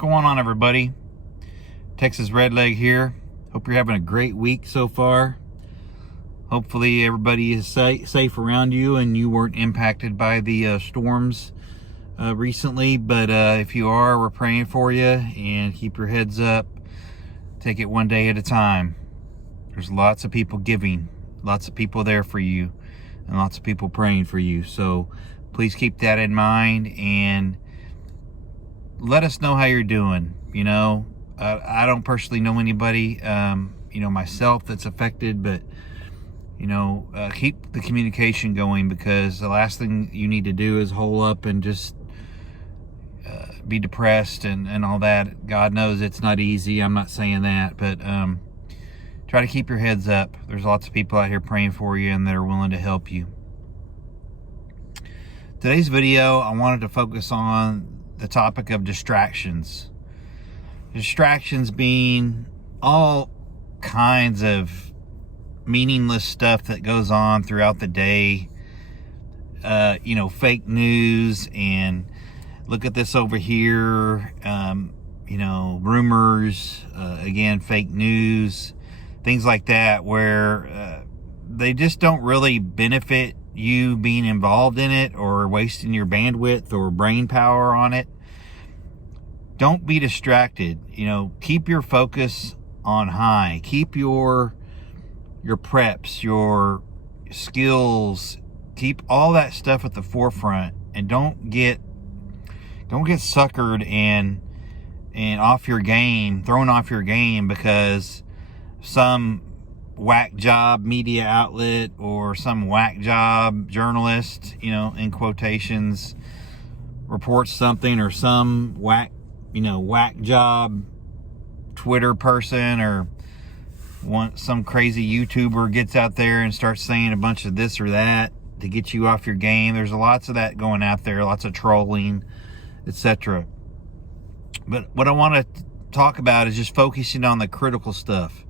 going on, everybody? Texas Redleg here. Hope you're having a great week so far. Hopefully everybody is safe around you and you weren't impacted by the storms recently. But if you are, we're praying for you, and keep your heads up. Take it one day at a time. There's lots of people giving, lots of people there for you, and lots of people praying for you. So please keep that in mind and let us know how you're doing. You know, I don't personally know anybody, myself that's affected, but keep the communication going, because the last thing you need to do is hole up and just be depressed and all that. God knows it's not easy. I'm not saying that, but try to keep your heads up. There's lots of people out here praying for you and that are willing to help you. Today's video, I wanted to focus on the topic of distractions. Distractions being all kinds of meaningless stuff that goes on throughout the day. Fake news, and look at this over here. Rumors, again, fake news, things like that, where they just don't really benefit you being involved in it or wasting your bandwidth or brain power on it. Don't be distracted. Keep your focus on high. Keep your preps, your skills, keep all that stuff at the forefront, and don't get suckered and off your game, thrown off your game because some whack job media outlet or some whack job journalist, in quotations, reports something, or some whack job Twitter person or some crazy YouTuber gets out there and starts saying a bunch of this or that to get you off your game. There's lots of that going out there, lots of trolling, etc. But what I want to talk about is just focusing on the critical stuff.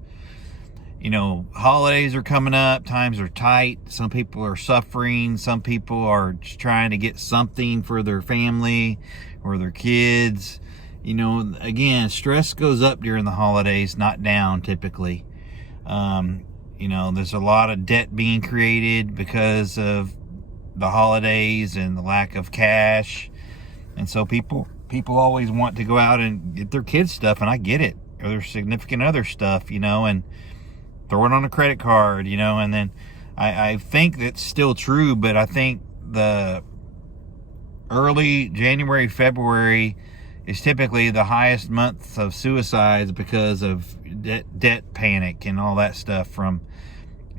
Holidays are coming up, times are tight, some people are suffering, some people are just trying to get something for their family or their kids. Again, stress goes up during the holidays, not down typically. There's a lot of debt being created because of the holidays and the lack of cash. And so people always want to go out and get their kids' stuff, and I get it, or their significant other stuff, and throw it on a credit card, and then I think that's still true, but I think the early January, February is typically the highest months of suicides because of debt panic and all that stuff from,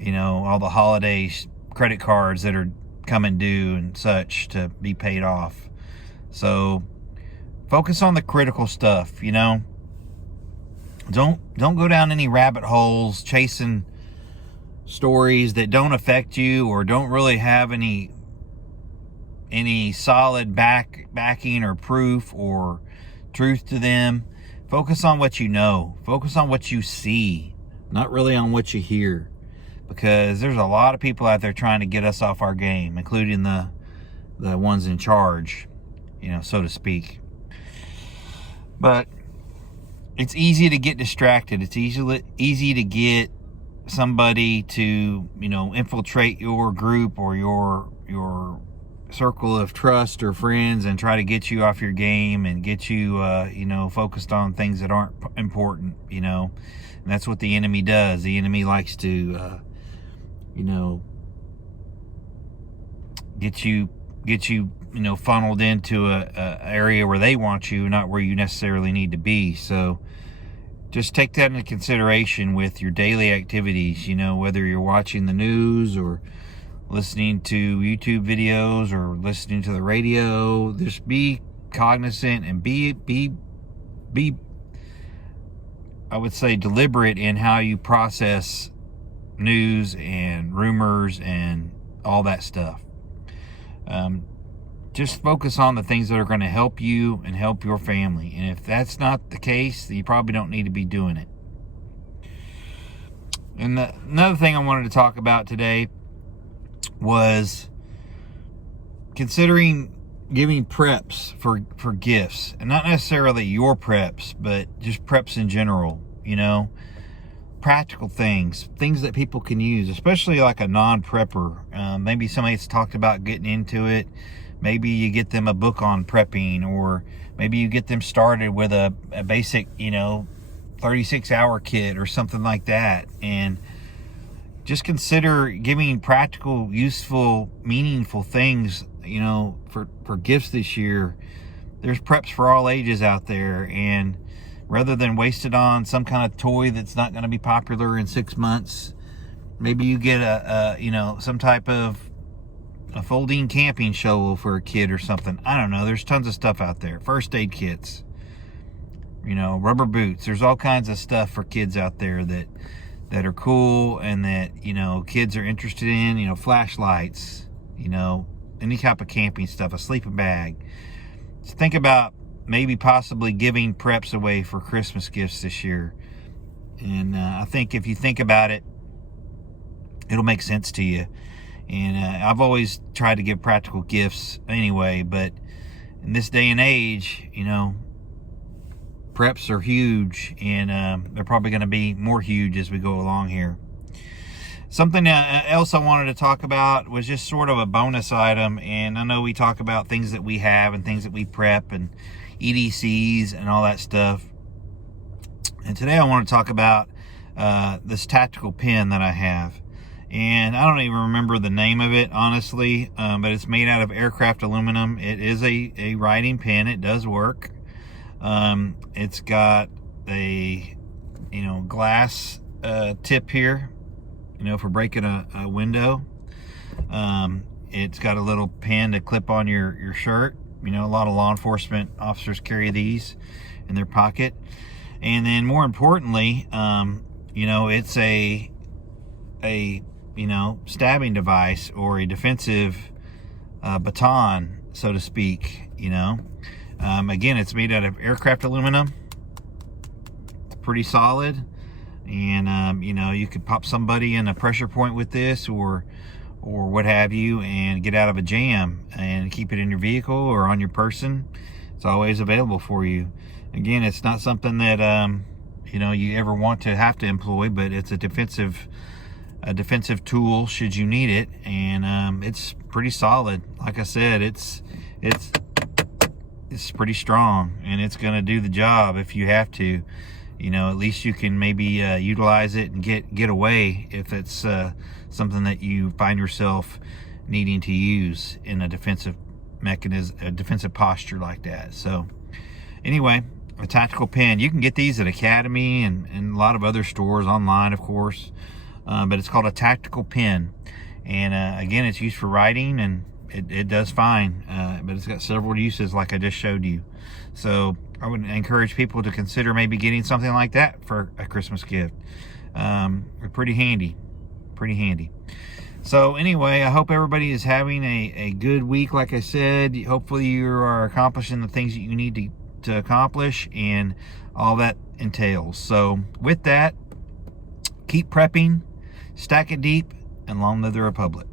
all the holiday credit cards that are coming due and such to be paid off. So focus on the critical stuff, Don't go down any rabbit holes chasing stories that don't affect you or don't really have any solid backing or proof or truth to them. Focus on what you know. Focus on what you see, not really on what you hear, because there's a lot of people out there trying to get us off our game, including the ones in charge, so to speak. But it's easy to get distracted. It's easy to get somebody to, infiltrate your group or your circle of trust or friends and try to get you off your game and get you, focused on things that aren't important, And that's what the enemy does. The enemy likes to, get you, funneled into a area where they want you, not where you necessarily need to be. So just take that into consideration with your daily activities, whether you're watching the news or listening to YouTube videos or listening to the radio. Just be cognizant and be I would say deliberate in how you process news and rumors and all that stuff. Just focus on the things that are going to help you and help your family. And if that's not the case, then you probably don't need to be doing it. And another thing I wanted to talk about today was considering giving preps for gifts, and not necessarily your preps, but just preps in general, practical things that people can use, especially like a non-prepper. Maybe somebody that's talked about getting into it. Maybe you get them a book on prepping, or maybe you get them started with a basic 36-hour kit or something like that. And just consider giving practical, useful, meaningful things, for gifts this year. There's preps for all ages out there, and rather than waste it on some kind of toy that's not going to be popular in 6 months, maybe you get some type of a folding camping shovel for a kid or something. I don't know. There's tons of stuff out there. First aid kits, rubber boots. There's all kinds of stuff for kids out there that are cool and that, kids are interested in, flashlights, any type of camping stuff, a sleeping bag. So think about maybe possibly giving preps away for Christmas gifts this year. And I think if you think about it, it'll make sense to you. And I've always tried to give practical gifts anyway, but in this day and age, preps are huge, and they're probably going to be more huge as we go along here. Something else I wanted to talk about was just sort of a bonus item, and I know we talk about things that we have and things that we prep and EDCs and all that stuff. And today I want to talk about this tactical pen that I have. And I don't even remember the name of it, honestly, but it's made out of aircraft aluminum. It is a writing pen. It does work. It's got a, glass tip here, for breaking a window. It's got a little pen to clip on your shirt. A lot of law enforcement officers carry these in their pocket. And then more importantly, it's a stabbing device, or a defensive baton, so to speak. Again, it's made out of aircraft aluminum. It's pretty solid, and you could pop somebody in a pressure point with this, or what have you, and get out of a jam and keep it in your vehicle or on your person. It's always available for you. Again, it's not something that you ever want to have to employ, but it's a defensive tool should you need it. And it's pretty solid. Like I said, it's pretty strong, and it's going to do the job if you have to. At least you can maybe utilize it and get away if it's something that you find yourself needing to use in a defensive mechanism, a defensive posture like that. So anyway, a tactical pen. You can get these at Academy and a lot of other stores online, of course. But it's called a tactical pen. And again, it's used for writing, and it does fine. But it's got several uses like I just showed you. So I would encourage people to consider maybe getting something like that for a Christmas gift. Pretty handy. So anyway, I hope everybody is having a good week. Like I said, hopefully you are accomplishing the things that you need to accomplish, and all that entails. So with that, keep prepping, stack it deep, and long live the Republic.